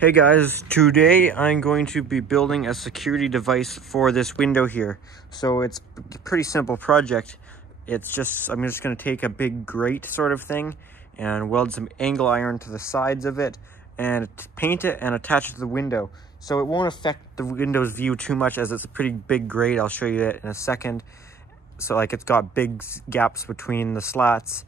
Hey guys, today I'm going to be building a security device for this window here. So it's a pretty simple project. I'm just going to take a big grate sort of thing and weld some angle iron to the sides of it and paint it and attach it to the window. So it won't affect the window's view too much as it's a pretty big grate. I'll show you that in a second. So like it's got big gaps between the slats,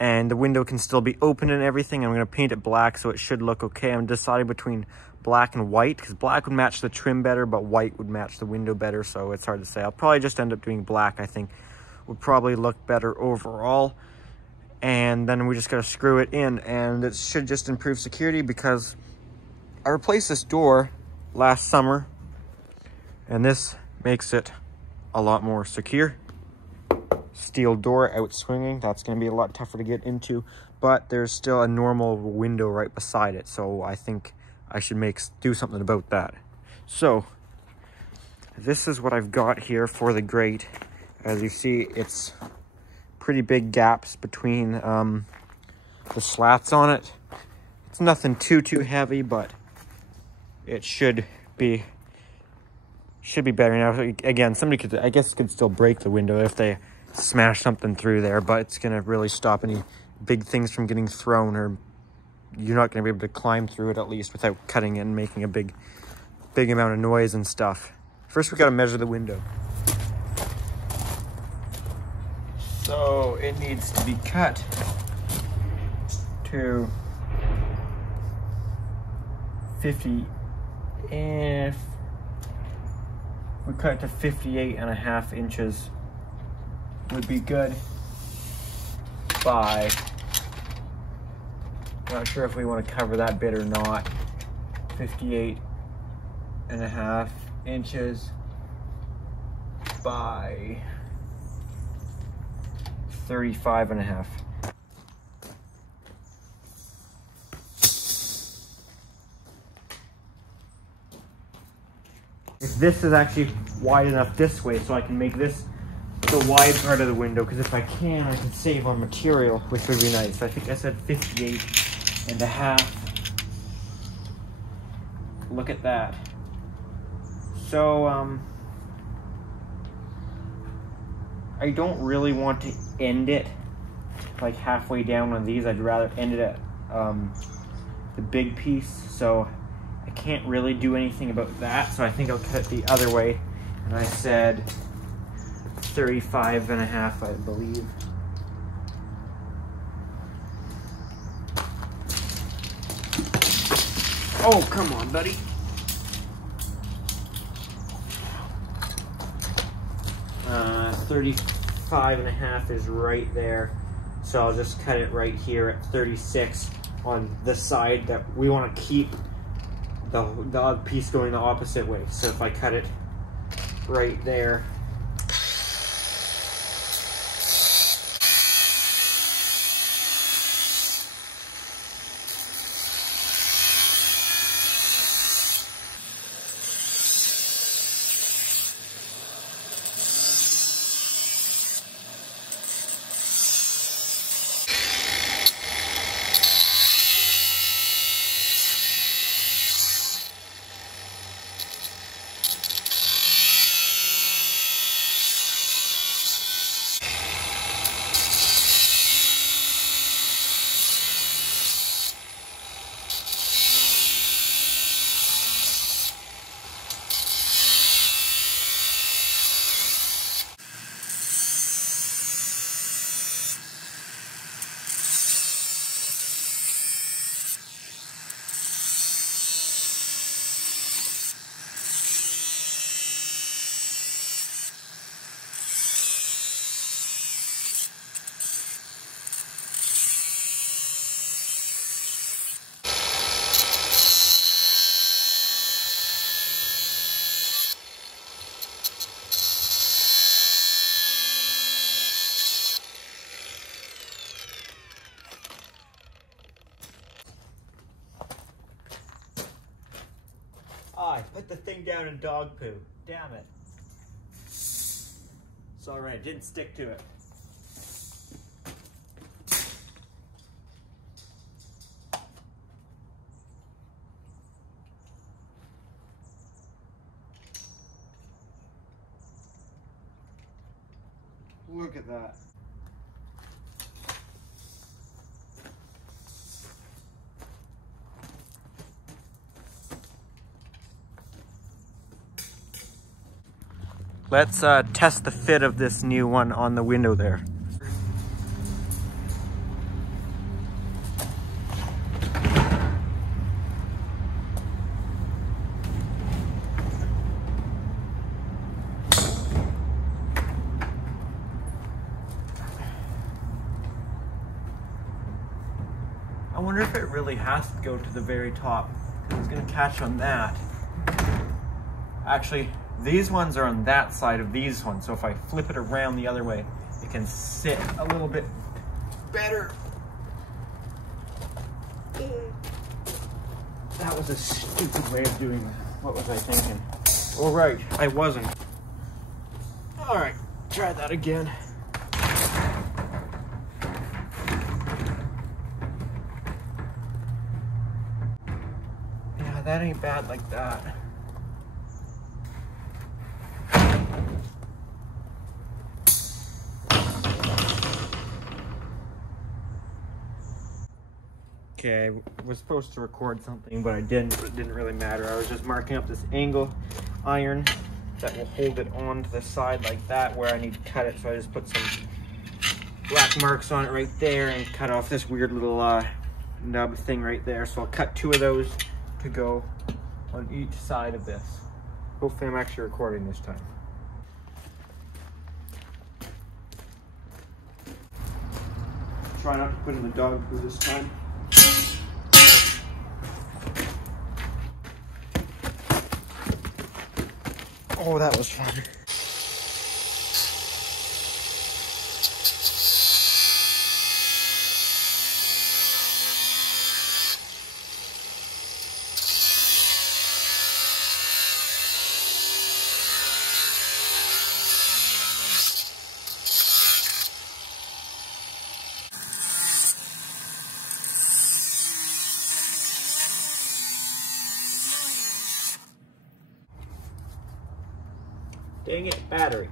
and the window can still be open and everything. I'm going to paint it black, so it should look okay. I'm deciding between black and white, because black would match the trim better, but white would match the window better, so it's hard to say. I'll probably just end up doing black, I think. Would probably look better overall. And then we just got to screw it in, and it should just improve security, because I replaced this door last summer, and this makes it a lot more secure. Steel door out swinging, that's going to be a lot tougher to get into, but there's still a normal window right beside it, so I think I should do something about that. So this is what I've got here for the grate. As you see, it's pretty big gaps between the slats on it. It's nothing too heavy, but it should be better. Now again, somebody could still break the window if they smash something through there, but it's going to really stop any big things from getting thrown, or you're not going to be able to climb through it, at least without cutting it and making a big amount of noise and stuff. First we got to measure the window. So it needs to be cut to 50, if we cut it to 58.5 inches would be good. By, not sure if we want to cover that bit or not. 58.5 inches by 35.5. If this is actually wide enough this way, so I can make this the wide part of the window, because if I can save on material, which would be nice. I think I said 58.5. Look at that. So I don't really want to end it like halfway down on these. I'd rather end it at the big piece, so I can't really do anything about that, so I think I'll cut it the other way. And I said 35.5, I believe. Oh, come on, buddy. Uh, 35.5 is right there. So I'll just cut it right here at 36 on the side that we want to keep the other piece going the opposite way. So if I cut it right there, I put the thing down in dog poo. Damn it. It's alright, didn't stick to it. Look at that. Let's test the fit of this new one on the window there. I wonder if it really has to go to the very top, because it's going to catch on that. Actually, these ones are on that side of these ones, so if I flip it around the other way, it can sit a little bit better. That was a stupid way of doing that. What was I thinking? All right, I wasn't. All right, try that again. Yeah, that ain't bad like that. Okay, I was supposed to record something, but I didn't. It didn't really matter. I was just marking up this angle iron that will hold it onto the side like that where I need to cut it. So I just put some black marks on it right there and cut off this weird little nub thing right there. So I'll cut 2 of those to go on each side of this. Hopefully I'm actually recording this time. Try not to put in the dog food this time. Oh, that was fun. Dang it, battery.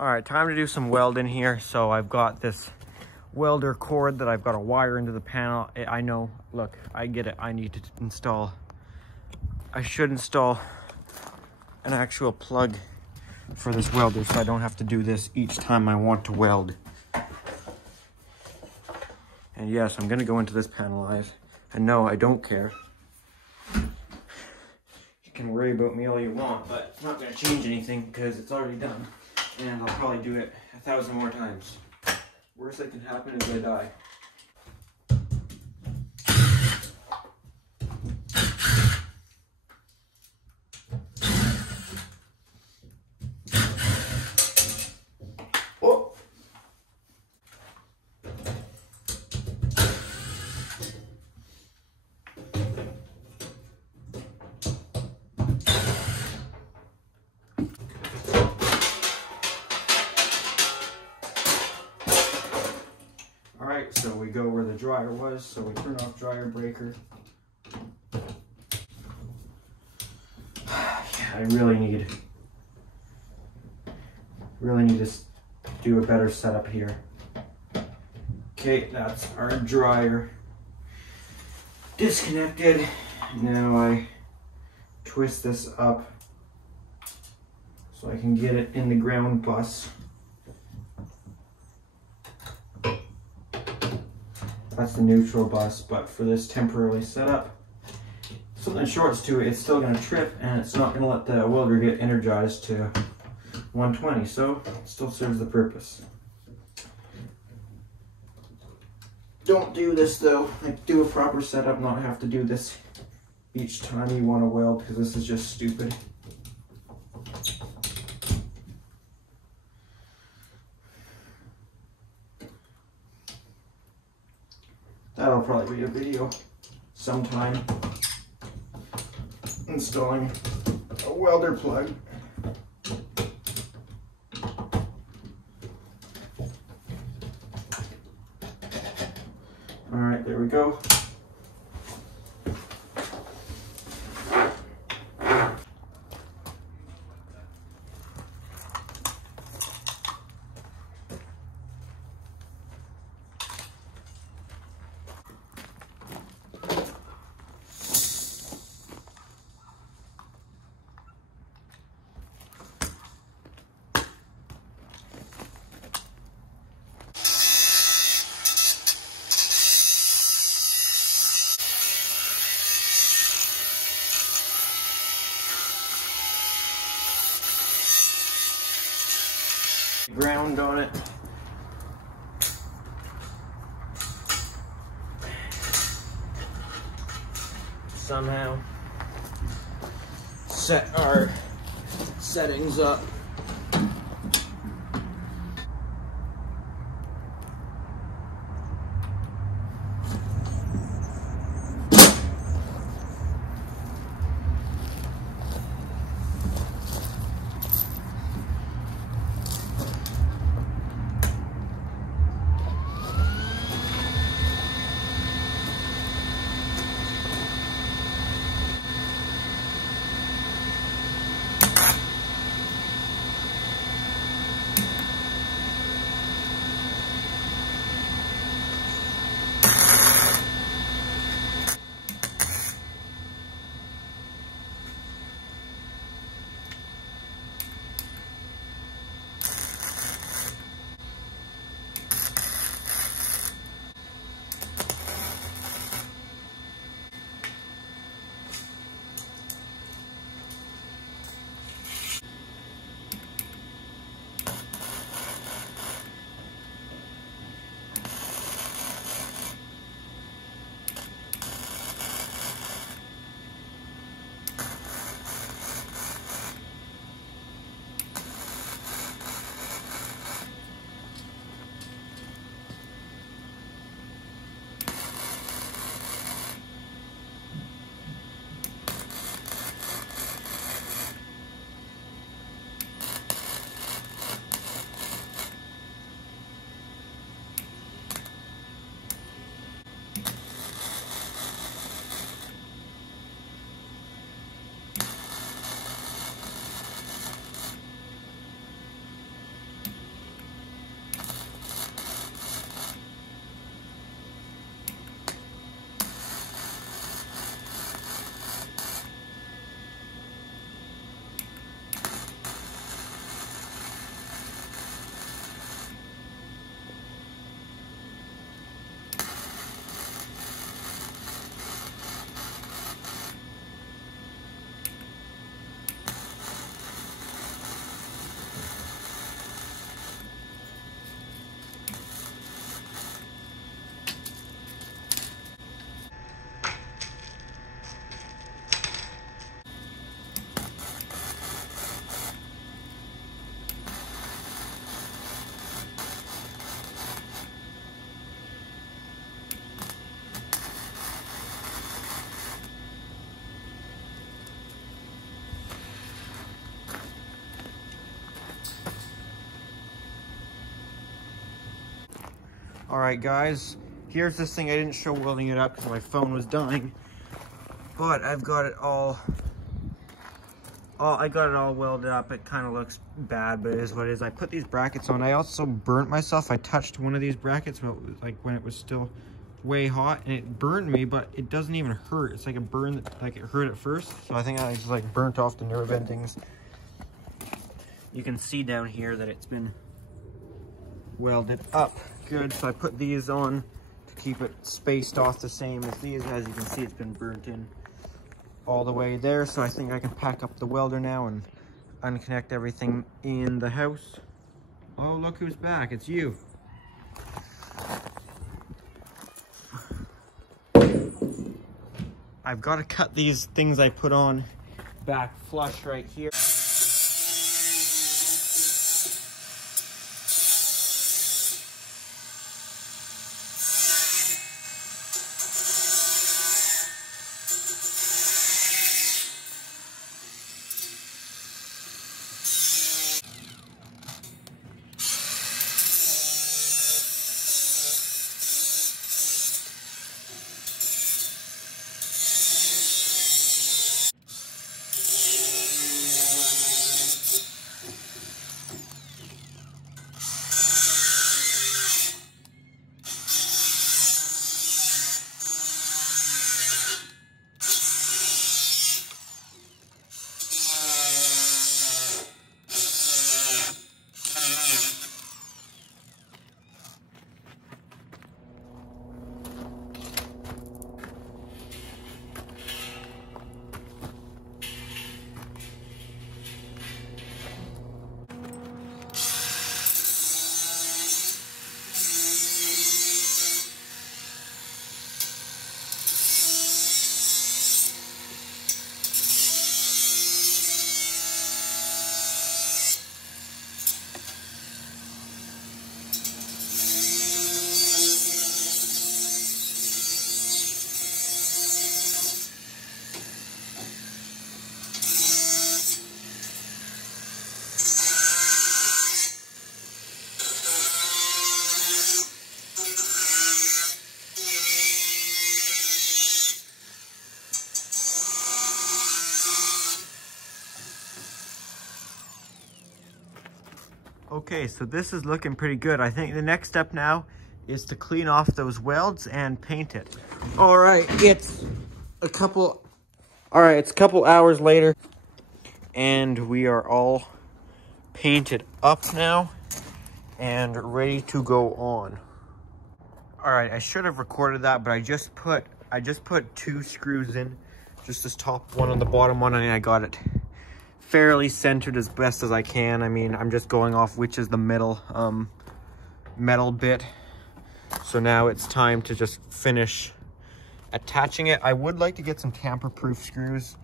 All right, time to do some welding here. So I've got this welder cord that I've got to wire into the panel. I know, look, I get it. I need to install, I should install an actual plug for this welder so I don't have to do this each time I want to weld. And yes, I'm gonna go into this panel, guys. And no, I don't care. You can worry about me all you want, but it's not gonna change anything because it's already done. And I'll probably do it 1,000 more times. Worst that can happen is I die. Oh. Alright, so we go where the dryer was, so we turn off dryer breaker. Yeah, I really need to do a better setup here. Okay, that's our dryer disconnected. Now I twist this up so I can get it in the ground bus. That's the neutral bus, but for this temporarily setup, if something shorts to it, it's still going to trip and it's not going to let the welder get energized to 120, so it still serves the purpose. Don't do this though, like do a proper setup, not have to do this each time you want to weld, because this is just stupid. That'll probably be a video sometime, installing a welder plug. All right, there we go. Ground on it. Somehow set our settings up. All right, guys, here's this thing. I didn't show welding it up because my phone was dying, but I've got it all I got it all welded up. It kind of looks bad, but it is what it is. I put these brackets on. I also burnt myself. I touched one of these brackets, but like when it was still way hot, and it burned me, but it doesn't even hurt. It's like a burn that, like, it hurt at first. So I think I just like burnt off the nerve endings. You can see down here that it's been welded up good. So I put these on to keep it spaced off the same as these. As you can see, it's been burnt in all the way there. So I think I can pack up the welder now and unconnect everything in the house. Oh, look who's back. It's you. I've got to cut these things I put on back flush right here. Okay, so this is looking pretty good. I think the next step now is to clean off those welds and paint it. All right, it's a couple hours later, and we are all painted up now and ready to go on. All right, I should have recorded that, but I just put 2 screws in, just this top one and the bottom one, and I got it fairly centered as best as I can. I mean, I'm just going off which is the middle metal bit. So now it's time to just finish attaching it. I would like to get some tamper-proof screws,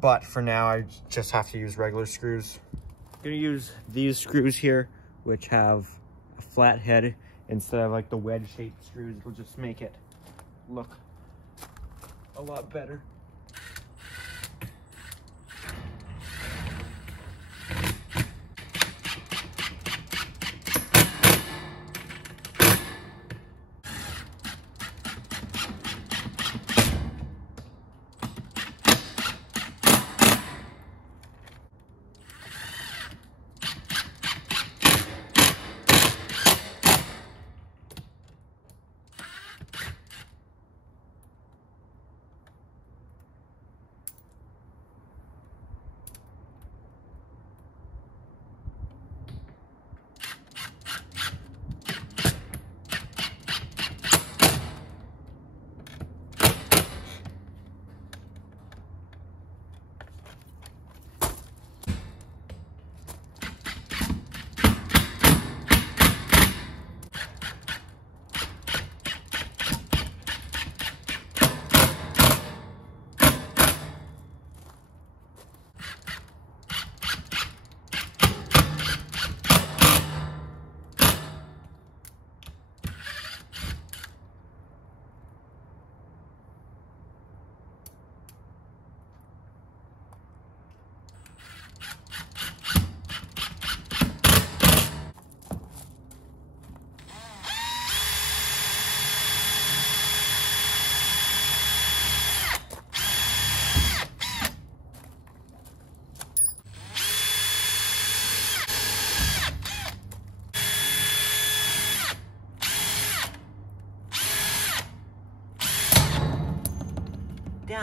but for now I just have to use regular screws. I'm gonna use these screws here, which have a flat head instead of like the wedge-shaped screws. It'll just make it look a lot better.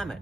damn it.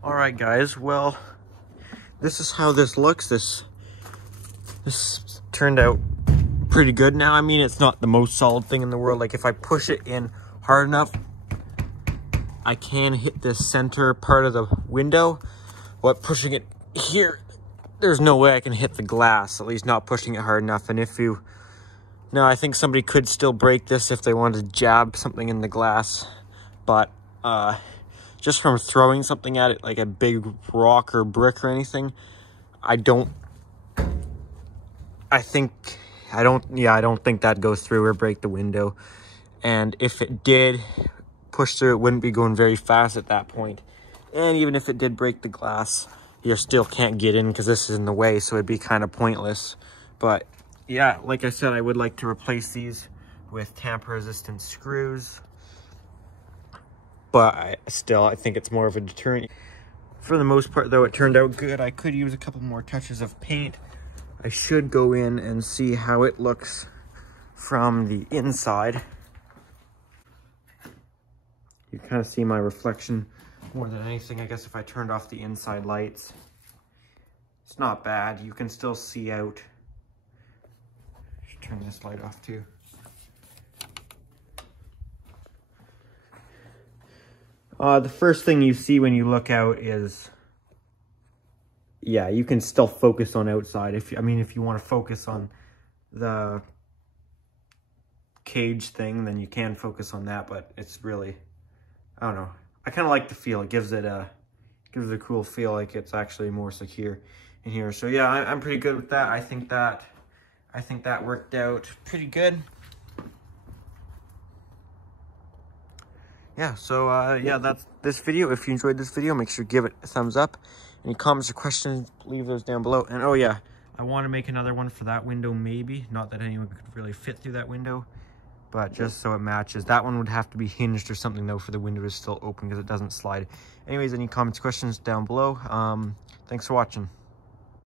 Alright guys, well, this is how this looks. This turned out pretty good now. I mean, it's not the most solid thing in the world. Like, if I push it in hard enough, I can hit this center part of the window. But pushing it here, there's no way I can hit the glass, at least not pushing it hard enough. And if you... No, I think somebody could still break this if they wanted to jab something in the glass. But, just from throwing something at it, like a big rock or brick or anything, I don't think that'd go through or break the window. And if it did push through, it wouldn't be going very fast at that point. And even if it did break the glass, you still can't get in because this is in the way, so it'd be kind of pointless. But yeah, like I said, I would like to replace these with tamper-resistant screws. But I think it's more of a deterrent. For the most part, though, it turned out good. I could use a couple more touches of paint. I should go in and see how it looks from the inside. You kind of see my reflection more than anything, I guess, if I turned off the inside lights. It's not bad. You can still see out. Should turn this light off too. The first thing you see when you look out is, yeah, you can still focus on outside. If you want to focus on the cage thing, then you can focus on that, but it's really, I don't know. I kind of like the feel. It gives it a cool feel, like it's actually more secure in here. So yeah, I'm pretty good with that. I think that worked out pretty good. Yeah, so yeah, that's this video. If you enjoyed this video, make sure to give it a thumbs up. Any comments or questions, leave those down below. And oh yeah, I want to make another one for that window, maybe. Not that anyone could really fit through that window, but just so it matches. That one would have to be hinged or something, though, for the window to still open because it doesn't slide. Anyways, any comments, questions down below. Thanks for watching.